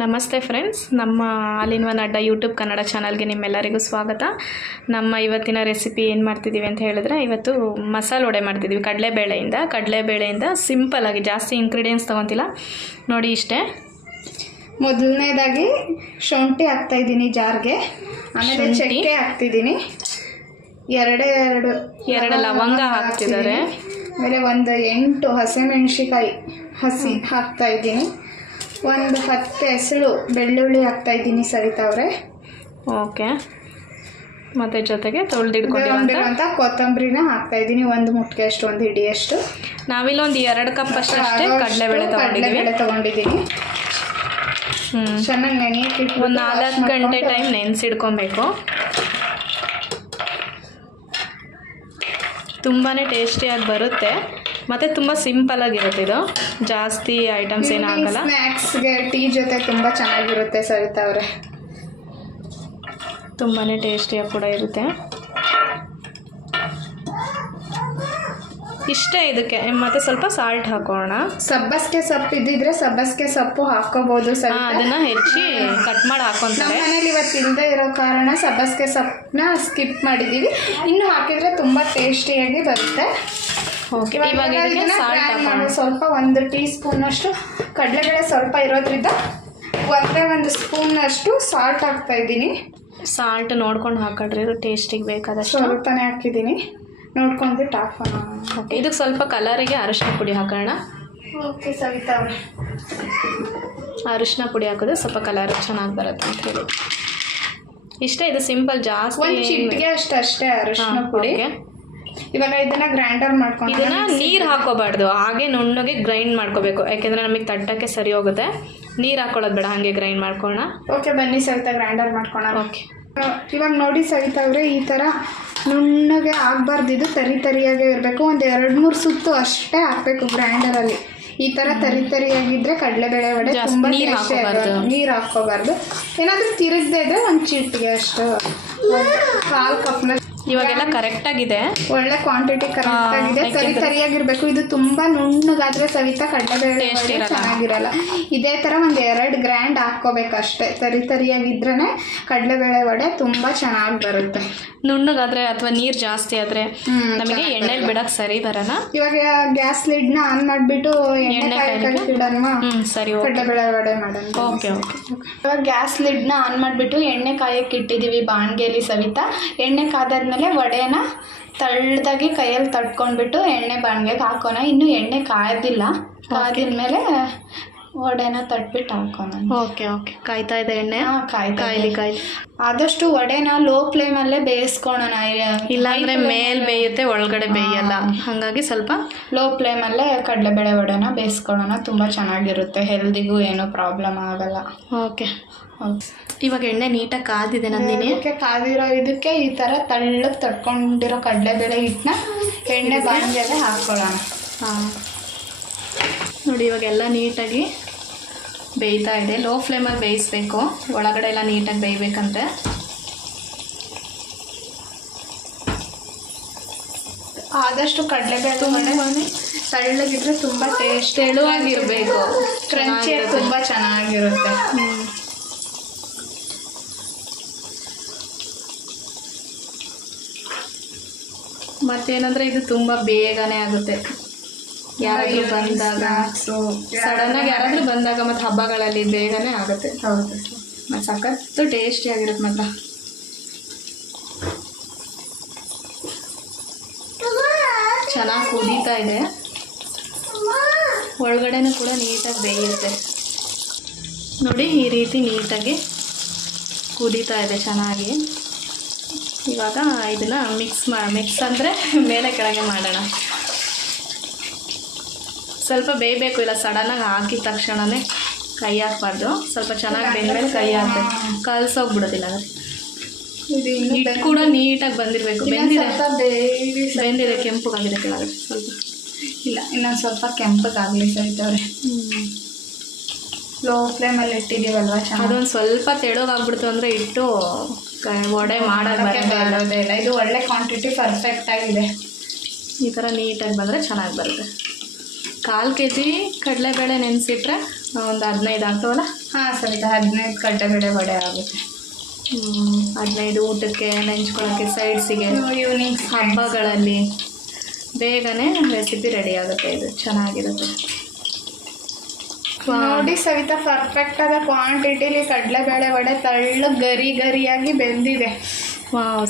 ನಮಸ್ತೆ ಫ್ರೆಂಡ್ಸ್ ನಮ್ಮ ಅಲ್ಲಿನ ಒನ್ ಅಡ್ಡ ಯೂಟ್ಯೂಬ್ ಕನ್ನಡ ಚಾನಲ್ಗೆ ನಿಮ್ಮೆಲ್ಲರಿಗೂ ಸ್ವಾಗತ. ನಮ್ಮ ಇವತ್ತಿನ ರೆಸಿಪಿ ಏನು ಮಾಡ್ತಿದ್ದೀವಿ ಅಂತ ಹೇಳಿದ್ರೆ ಇವತ್ತು ಮಸಾಲೆ ವಡೆ ಮಾಡ್ತಿದ್ದೀವಿ ಕಡಲೆಬೇಳೆಯಿಂದ ಕಡಲೆಬೇಳೆಯಿಂದ ಸಿಂಪಲ್ಲಾಗಿ ಜಾಸ್ತಿ ಇಂಗ್ರೀಡಿಯೆಂಟ್ಸ್ ತೊಗೊತಿಲ್ಲ. ನೋಡಿ ಇಷ್ಟೇ. ಮೊದಲನೇದಾಗಿ ಶುಂಠಿ ಹಾಕ್ತಾಯಿದ್ದೀನಿ ಜಾರ್ಗೆ. ಆಮೇಲೆ. ಚಕ್ಕೆ ಹಾಕ್ತಿದ್ದೀನಿ. ಎರಡೇ ಎರಡು ಎರಡು ಲವಂಗ ಹಾಕ್ತಿದ್ದಾರೆ. ಆಮೇಲೆ ಒಂದು ಎಂಟು ಹಸಿಮೆಣಸಿಕಾಯಿ ಹಸಿ ಹಾಕ್ತಾ ಇದ್ದೀನಿ. ಒಂದು ಹತ್ತು ಹೆಸರು ಬೆಳ್ಳುಳ್ಳಿ ಹಾಕ್ತಾ ಇದ್ದೀನಿ ಸರಿತಾವ್ರೆ ಓಕೆ. ಮತ್ತು ಜೊತೆಗೆ ತೊಳೆದಿಡ್ಕೊಂಡಿರುವಂಥ ಕೊತ್ತಂಬರಿನ ಹಾಕ್ತಾ ಇದ್ದೀನಿ. ಒಂದು ಮುಟ್ಕೆ ಅಷ್ಟು ಒಂದು ಹಿಡಿಯಷ್ಟು ನಾವಿಲ್ಲೊಂದು ಎರಡು ಕಪ್ ಅಷ್ಟೇ ಕಡಲೆಬೇಳೆ ಬೆಳೆ ಕಡಲೆಬೇಳೆ ತೊಗೊಂಡಿದ್ದೀನಿ. ಹ್ಞೂ ಚೆನ್ನಾಗಿ ನೆನೆಯಕ್ಕೆ ಒಂದು ನಾಲ್ಕು ಗಂಟೆ ಟೈಮ್ ನೆನೆಸಿಡ್ಕೊಬೇಕು. ತುಂಬಾ ಟೇಸ್ಟಿಯಾಗಿ ಬರುತ್ತೆ. ಮತ್ತು ತುಂಬ ಸಿಂಪಲಾಗಿರುತ್ತೆ ಇದು. ಜಾಸ್ತಿ ಐಟಮ್ಸ್ ಏನು ಹಾಕಲ್ಲ ಸ್ನ್ಯಾಕ್ಸ್ಗೆ ಟೀ ಜೊತೆ ತುಂಬ ಚೆನ್ನಾಗಿರುತ್ತೆ ಸರಿತಾ ಅವ್ರೆ. ತುಂಬಾ ಟೇಸ್ಟಿಯಾಗಿ ಕೂಡ ಇರುತ್ತೆ. ಇಷ್ಟೇ ಇದಕ್ಕೆ. ಮತ್ತೆ ಸ್ವಲ್ಪ ಸಾಲ್ಟ್ ಹಾಕೋಣ. ಸಬ್ಬಸ್ಗೆ ಸೊಪ್ಪು ಇದ್ದಿದ್ರೆ ಸಬ್ಬಸ್ಗೆ ಸೊಪ್ಪು ಹಾಕೋಬಹುದು ಅದನ್ನ ಹೆಚ್ಚಿ ಕಟ್ ಮಾಡಿ ಹಾಕೊಂತಾರೆ. ಹಾಕೊತಾರೆ ಮನೇಲಿ ಇವತ್ತು ಇಲ್ಲದೆ ಇರೋ ಕಾರಣ ಸಬ್ಬಸ್ಗೆ ಸೊಪ್ಪನ್ನ ಸ್ಕಿಪ್ ಮಾಡಿದ್ದೀವಿ. ಇನ್ನು ಹಾಕಿದ್ರೆ ತುಂಬಾ ಟೇಸ್ಟಿಯಾಗಿ ಬರುತ್ತೆ. ಓಕೆ ಇವಾಗ ಇದಕ್ಕೆ ಸಾಲ್ಟ್ ಸ್ವಲ್ಪ ಒಂದು ಟೀ ಸ್ಪೂನ್ ಅಷ್ಟು ಕಡಲೆಬೇಳೆ ಸ್ವಲ್ಪ ಇರೋದ್ರಿಂದ ಒಂದೇ ಒಂದು ಸ್ಪೂನ್ ಅಷ್ಟು ಸಾಲ್ಟ್ ಹಾಕ್ತಾ ಇದ್ದೀನಿ. ಸಾಲ್ಟ್ ನೋಡ್ಕೊಂಡು ಹಾಕೊಂಡ್ರಿ ಇದು ಟೇಸ್ಟಿಗೆ ಬೇಕಾದಷ್ಟು. ಸ್ವಲ್ಪನೇ ಹಾಕಿದ್ದೀನಿ. ನೋಡ್ಕೊಂಡು ಹಾಕೋಣ. ಓಕೆ ಇದಕ್ಕೆ ಸ್ವಲ್ಪ ಕಲರಿಗೆ ಅರಿಶಿನ ಪುಡಿ ಹಾಕೋಣ. ಓಕೆ ಸವಿತಾ ಅರಿಶಿನ ಪುಡಿ ಹಾಕಿದ್ರೆ ಸ್ವಲ್ಪ ಕಲರ್ ಚೆನ್ನಾಗಿ ಬರುತ್ತೆ ಅಂತ ಹೇಳಿ. ಇಷ್ಟೇ ಇದು ಸಿಂಪಲ್ ಜಾಸ್ತಿ ಅಷ್ಟು ಅರಶಿನ ಪುಡಿ. ಇವಾಗ ಇದನ್ನ ಗ್ರೈಂಡರ್ ಮಾಡ್ಕೊಂಡು ಇದನ್ನ ನೀರು ಹಾಕೋಬಾರ್ದು. ಹಾಗೆ ನುಣ್ಣಗೆ ಗ್ರೈಂಡ್ ಮಾಡ್ಕೋಬೇಕು. ಯಾಕೆಂದ್ರೆ ನಮಗೆ ತಟ್ಟಕ್ಕೆ ಸರಿ ಹೋಗುತ್ತೆ. ನೀರು ಹಾಕೊಳ್ಳೋದು ಬೇಡ. ಹಾಗೆ ಗ್ರೈಂಡ್ ಮಾಡ್ಕೋಣ ಓಕೆ ಬನ್ನಿ ಸವಿತಾ ಗ್ರೈಂಡರ್ ಮಾಡ್ಕೋಣ ಓಕೆ. ಇವಾಗ ನೋಡಿ ಸವಿತಾವ್ರೆ ಈ ಥರ ನುಣ್ಣಗೆ ಆಗಬಾರ್ದು ಇದು ತರಿ ತರಿಯಾಗೆ ಇರಬೇಕು. ಒಂದು ಎರಡು ಮೂರು ಸುತ್ತು ಅಷ್ಟೇ ಗ್ರೈಂಡರ್ ಗ್ರೈಂಡರಲ್ಲಿ ಈ ತರ ತರಿ ತರಿಯಾಗಿದ್ರೆ ಕಡಲೆಬೇಳೆ ವಡೆ ತುಂಬಾ ನೀರು ಹಾಕೋಬಾರ್ದು. ನೀರು ಹಾಕೋಬಾರ್ದು ಏನಾದ್ರೂ ತಿರುಗದೆ ಇದ್ರೆ ಒಂದು ಚೀಟಿಗೆ ಅಷ್ಟು. ಕಾಲು ಕಪ್ನ ಇವಾಗೆಲ್ಲ ಕರೆಕ್ಟ್ ಆಗಿದೆ. ಒಳ್ಳೆ ಕ್ವಾಂಟಿಟಿ ಕರೆಕ್ಟ್ ಆಗಿದೆ. ಸರಿ ಸರಿಯಾಗಿರ್ಬೇಕು. ಇದು ತುಂಬಾ ನುಣ್ಣಗಾದ್ರೆ ಸವಿತಾ ಕಡಲೆಬೇಳೆ. ಚೆನ್ನಾಗಿರಲ್ಲ. ಇದೇ ತರ ಒಂದ್ ಎರಡ್ ಗ್ರ್ಯಾಂಡ್ ಹಾಕೋಬೇಕಷ್ಟೇ ಅಷ್ಟೇ ತರಿ ತರಿಯಾಗಿದ್ರೇನೆ ಕಡಲೆಬೇಳೆ ವಡೆ ತುಂಬಾ ಚೆನ್ನಾಗಿ ಬರುತ್ತೆ. ನುಣ್ಣಗಾದ್ರೆ ಅಥವಾ ನೀರ್ ಜಾಸ್ತಿ ಆದ್ರೆ ನಮಗೆ ಎಣ್ಣೆಲಿ ಬಿಡಕ್ಕೆ ಸರಿ ಬರಲ್ಲ. ಇವಾಗ ಗ್ಯಾಸ್ ಲಿಡ್ನ ಆನ್ ಮಾಡ್ಬಿಟ್ಟು ಎಣ್ಣೆ ಬಿಡಲ್ವಾ? ಸರಿ ಕಡಲೆಬೇಳೆ ವಡೆ ಮಾಡೋಣ. ಓಕೆ ಓಕೆ ಇವಾಗ ಗ್ಯಾಸ್ ಲಿಡ್ನ ಆನ್ ಮಾಡ್ಬಿಟ್ಟು ಎಣ್ಣೆ ಕಾಯಕ್ಕೆ ಇಟ್ಟಿದೀವಿ ಬಾಣ್ಗೆಲಿ ಸವಿತಾ. ಎಣ್ಣೆ ಕಾದಾದ್ಮೇಲೆ ವಡೆನ ತಳ್ಳದಾಗಿ ಕೈಯಲ್ಲಿ ತಟ್ಕೊಂಡ್ಬಿಟ್ಟು ಎಣ್ಣೆ ಬಾಣ್ಗೆಗೆ ಹಾಕೋಣ. ಇನ್ನು ಎಣ್ಣೆ ಕಾಯ್ದಿಲ್ಲ. ಕಾದಿದ್ಮೇಲೆ ವಡೆನ ತಟ್ಬಿಟ್ಟು ಹಾಕೋಣ. Okay okay. ಕಾಯ್ತಾ ಇದೆ ಎಣ್ಣೆ? ಹಾ, ಕಾಯ್ತಾ ಕಾಯ್ಲಿ ಇದೆ. ಕಾಯ್ಲಿ. ಆದಷ್ಟು ವಡೆನ ಲೋ ಫ್ಲೇಮಲ್ಲೇ ಬೇಯಿಸ್ಕೊಳೋಣ. ಇಲ್ಲಾಂದ್ರೆ ಮೇಲ್ ಬೇಯುತ್ತೆ ಒಳಗಡೆ ಬೇಯಲ್ಲ. ಹಾಗಾಗಿ ಸ್ವಲ್ಪ ಲೋ ಫ್ಲೇಮಲ್ಲೇ ಕಡಲೆಬೇಳೆ ವಡೆನ ಬೇಯಿಸ್ಕೊಳೋಣ. ತುಂಬ ಚೆನ್ನಾಗಿರುತ್ತೆ. ಹೆಲ್ದಿಗೂ ಏನೂ ಪ್ರಾಬ್ಲಮ್ ಆಗಲ್ಲ. ಓಕೆ. ಇವಾಗ ಎಣ್ಣೆ ನೀಟಾಗಿ ಕಾದಿದೆ ನಂದಿನಿ. ಇದಕ್ಕೆ ಕಾದಿರೋ ಇದಕ್ಕೆ ಈ ಥರ ತಳ್ಳಗೆ ತಟ್ಕೊಂಡಿರೋ ಕಡಲೆಬೇಳೆ ಹಿಟ್ಟನ್ನ ಎಣ್ಣೆ ಬಾಂಡೆಲೆ ಹಾಕ್ಕೊಳ್ಳೋಣ ಹಾಂ. ನೋಡಿ ಇವಾಗೆಲ್ಲ ನೀಟಾಗಿ ಬೇಯ್ತಾ ಇದೆ. ಲೋ ಫ್ಲೇಮಲ್ಲಿ ಬೇಯಿಸ್ಬೇಕು. ಒಳಗಡೆ ಎಲ್ಲ ನೀಟಾಗಿ ಬೇಯಬೇಕಂದ್ರೆ ಆದಷ್ಟು ಕಡಲೆಬೇಳೆ ಮನೆ ತಳ್ಳಗಿದ್ರೆ ತುಂಬ ಟೇಸ್ಟ್ ತೆಳುವಾಗಿರ್ಬೇಕು. ಕ್ರಂಚಿ ತುಂಬ ಚೆನ್ನಾಗಿರುತ್ತೆ. ಮತ್ತೇನಂದ್ರೆ ಇದು ತುಂಬ ಬೇಗನೆ ಆಗುತ್ತೆ. ಯಾರಾದ್ರೂ ಬಂದಾಗ ಸಡನ್ ಆಗಿ ಯಾರಾದ್ರೂ ಬಂದಾಗ ಮತ್ತೆ ಹಬ್ಬಗಳಲ್ಲಿ ಬೇಗನೆ ಆಗುತ್ತೆ. ಹೌದು. ಮತ್ತು ಸಖತ್ತು ಟೇಸ್ಟಿ ಆಗಿರುತ್ತೆ ಮಾತ್ರ. ಚೆನ್ನಾಗಿ ಕುದೀತಾ ಇದೆ. ಒಳಗಡೆನೂ ಕೂಡ ನೀಟಾಗಿ ಬೇಯುತ್ತೆ. ನೋಡಿ ಈ ರೀತಿ ನೀಟಾಗಿ ಕುದೀತಾ ಇದೆ ಚೆನ್ನಾಗಿ. ಇವಾಗ ಇದನ್ನ ಮಿಕ್ಸ್ ಮಾ ಮಿಕ್ಸ್ ಅಂದರೆ ಮೇಲೆ ಕೆಳಗೆ ಮಾಡೋಣ. ಸ್ವಲ್ಪ ಬೇಯಬೇಕು ಇಲ್ಲ ಸಡನ್ನಾಗಿ ಹಾಕಿದ ತಕ್ಷಣವೇ ಕೈ ಹಾಕ್ಬಾರ್ದು. ಸ್ವಲ್ಪ ಚೆನ್ನಾಗಿ ಬೆಂದ್ಮೇಲೆ ಕೈ ಹಾಕ್ಬೇಕು. ಕಲ್ಸೋಗ್ಬಿಡೋದಿಲ್ಲ ಅದು. ಹಿಟ್ಟು ಕೂಡ ನೀಟಾಗಿ ಬಂದಿರಬೇಕು. ಬೆಂದಿದೆ. ಬೆಂದಿದೆ ಕೆಂಪುಗಾಗಿದೆ ಕೆಳಗೆ ಸ್ವಲ್ಪ ಇಲ್ಲ ಇನ್ನೊಂದು ಸ್ವಲ್ಪ ಕೆಂಪಗಾಗಲಿ ಸರಿತವ್ರೆ ಲೋ ಫ್ಲೇಮಲ್ಲಿ ಇಟ್ಟಿದ್ದೀವಲ್ವ ಚೆನ್ನಾಗಿ? ಅದೊಂದು ಸ್ವಲ್ಪ ತೆಳುಗಾಗ್ಬಿಡ್ತು ಅಂದರೆ ಇಟ್ಟು ಕ- ವಡೆ ಮಾಡೋದು ಬರೋದೇ ಇಲ್ಲ. ಬರೋದೇ ಇಲ್ಲ. ಇದು ಒಳ್ಳೆ ಕ್ವಾಂಟಿಟಿ ಪರ್ಫೆಕ್ಟ್ ಆಗಿದೆ. ಈ ಥರ ನೀಟಾಗಿ ಬಂದರೆ ಚೆನ್ನಾಗಿ ಬರುತ್ತೆ. ಕಾಲು ಕೆ ಜಿ ಕಡಲೆಬೇಳೆ ನೆನೆಸಿಟ್ರೆ ಒಂದು ಹದಿನೈದು ಆಗ್ತವಲ್ಲ? ಹಾಂ ಸವಿತಾ ಹದಿನೈದು ಕಡಲೆಬೇಳೆ ವಡೆ ಆಗುತ್ತೆ. ಹದಿನೈದು ಊಟಕ್ಕೆ ನೆಂಚ್ಕೊಳ್ಳೋಕ್ಕೆ ಸೈಡ್ಸಿಗೆ ಈವ್ನಿಂಗ್ ಹಬ್ಬಗಳಲ್ಲಿ ಬೇಗನೆ ರೆಸಿಪಿ ರೆಡಿ ಆಗುತ್ತೆ ಇದು ಚೆನ್ನಾಗಿರುತ್ತೆ. ನೋಡಿ ಸವಿತಾ ಪರ್ಫೆಕ್ಟ್ ಆದ ಕ್ವಾಂಟಿಟಿಲಿ ಕಡಲೆಬೇಳೆ ವಡೆ ತಳ್ಳು ಗರಿ ಗರಿಯಾಗಿ ಬೆಂದಿದೆ.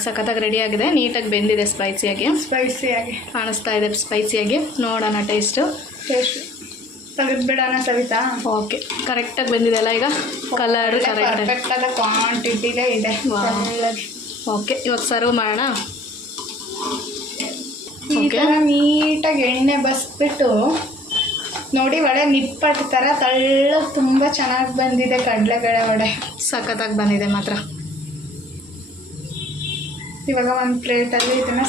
ಸಖತ್ತಾಗಿ ರೆಡಿ ಆಗಿದೆ. ನೀಟಾಗಿ ಬೆಂದಿದೆ ಸ್ಪೈಸಿಯಾಗಿ ಸ್ಪೈಸಿಯಾಗಿ ಕಾಣಿಸ್ತಾ ಇದೆ ಸ್ಪೈಸಿಯಾಗಿ ನೋಡೋಣ ಟೇಸ್ಟು ಟೇಸ್ಟ್ ತೆಗೆದ್ಬಿಡೋಣ ಸವಿತಾ? ಓಕೆ ಕರೆಕ್ಟಾಗಿ ಬೆಂದಿದೆ ಅಲ್ಲ ಈಗ? ಕಲರ್ ಕರೆಕ್ಟ್ ಪರ್ಫೆಕ್ಟ್ ಆದ ಕ್ವಾಂಟಿಟಿಲೇ ಇದೆ. ಓಕೆ ಇವಾಗ ಸರ್ವ್ ಮಾಡೋಣ? ಈ ಥರ ನೀಟಾಗಿ ಎಣ್ಣೆ ಬಸ್ಬಿಟ್ಟು ನೋಡಿ ವಡೆ ನಿಪ್ಪಟ್ಟು ಥರ ತಳ್ಳ ತುಂಬ ಚೆನ್ನಾಗಿ ಬಂದಿದೆ ಕಡಲೆಬೇಳೆ ವಡೆ. ಸಖತ್ತಾಗಿ ಬಂದಿದೆ ಮಾತ್ರ. ಇವಾಗ ಒಂದು ಪ್ಲೇಟಲ್ಲಿ ಇದನ್ನ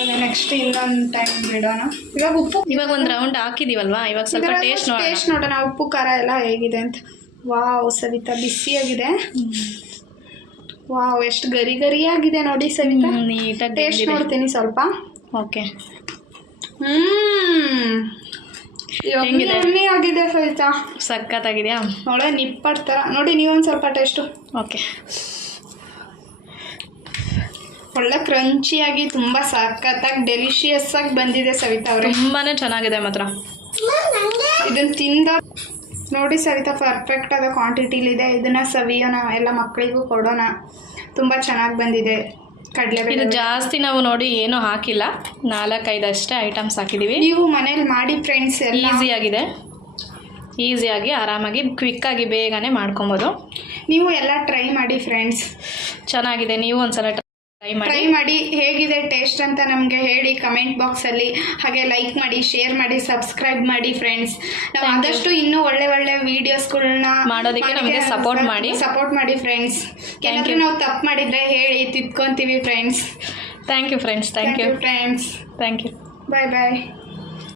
ಅದೇ ನೆಕ್ಸ್ಟ್ ಇನ್ನೊಂದು ಟೈಮ್ ಬಿಡೋಣ. ಇವಾಗ ಉಪ್ಪು ಇವಾಗ ಒಂದು ರೌಂಡ್ ಹಾಕಿದೀವಲ್ವಾ? ಇವಾಗ ಸ್ವಲ್ಪ ಟೇಸ್ಟ್ ನೋಡಿ ಟೇಸ್ಟ್ ನೋಡೋಣ. ಉಪ್ಪು ಖಾರ ಎಲ್ಲ ಹೇಗಿದೆ ಅಂತ. ವಾವ್ ಸವಿತಾ ಬಿಸಿಯಾಗಿದೆ ವಾವ್ ಎಷ್ಟು ಗರಿ ಗರಿಯಾಗಿದೆ ನೋಡಿ ಸವಿತಾ. ನೀಟಾಗಿ ಟೇಸ್ಟ್ ನೋಡ್ತೀನಿ ಸ್ವಲ್ಪ. ಓಕೆ? ಎಮ್ಮೆ ಆಗಿದೆ ಸವಿತಾ. ಸಖತ್ತಾಗಿದೆಯಾ? ನೋಡ ನಿಪ್ಪಟ್ಟು ಥರ ನೋಡಿ ನೀವೊಂದು ಸ್ವಲ್ಪ ಟೇಸ್ಟು ಓಕೆ. ಒಳ್ಳೆ ಕ್ರಂಚಿಯಾಗಿ ತುಂಬ ಸಖತ್ತಾಗಿ ಡೆಲಿಷಿಯಸ್ ಆಗಿ ಬಂದಿದೆ ಸವಿತಾ ಅವರೇ. ತುಂಬಾನೇ ಚೆನ್ನಾಗಿದೆ ಮಾತ್ರ. ಇದನ್ನ ತಿಂದ ನೋಡಿ ಸವಿತಾ ಪರ್ಫೆಕ್ಟ್ ಆದ ಕ್ವಾಂಟಿಟಿಲಿದೆ ಇದನ್ನ ಸವಿಯೋಣ ಎಲ್ಲ ಮಕ್ಕಳಿಗೂ ಕೊಡೋಣ. ತುಂಬ ಚೆನ್ನಾಗಿ ಬಂದಿದೆ. ಇದು ಜಾಸ್ತಿ ನಾವು ನೋಡಿ ಏನು ಹಾಕಿಲ್ಲ. ನಾಲ್ಕೈದು ಅಷ್ಟೇ ಐಟಮ್ಸ್ ಹಾಕಿದ್ದೀವಿ ನೀವು ಮನೇಲಿ ಮಾಡಿ ಫ್ರೆಂಡ್ಸ್ ಎಲ್ಲ ಈಸಿಯಾಗಿದೆ ಈಸಿಯಾಗಿ ಆರಾಮಾಗಿ ಕ್ವಿಕ್ಕಾಗಿ ಬೇಗನೆ ಮಾಡ್ಕೊಬೋದು. ನೀವು ಎಲ್ಲ ಟ್ರೈ ಮಾಡಿ ಫ್ರೆಂಡ್ಸ್ ಚೆನ್ನಾಗಿದೆ ನೀವು ಒಂದ್ಸಲ ಟ್ರೈ ಮಾಡಿ. ಹೇಗಿದೆ ಟೇಸ್ಟ್ ಅಂತ ನಮಗೆ ಹೇಳಿ ಕಮೆಂಟ್ ಬಾಕ್ಸಲ್ಲಿ ಹಾಗೆ ಲೈಕ್ ಮಾಡಿ ಶೇರ್ ಮಾಡಿ ಸಬ್ಸ್ಕ್ರೈಬ್ ಮಾಡಿ ಫ್ರೆಂಡ್ಸ್ ನಾವು ಆದಷ್ಟು ಇನ್ನೂ ಒಳ್ಳೆ ಒಳ್ಳೆ ವಿಡಿಯೋಸ್ಗಳನ್ನ ಮಾಡೋದಕ್ಕೆ ನಮಗೆ ಸಪೋರ್ಟ್ ಮಾಡಿ. ಸಪೋರ್ಟ್ ಮಾಡಿ ಫ್ರೆಂಡ್ಸ್ ಏನಾದರೂ you. ನಾವು ತಪ್ಪು ಮಾಡಿದ್ರೆ ಹೇಳಿ ತಿದ್ಕೊಂತೀವಿ friends thank you friends thank you friends thank you bye bye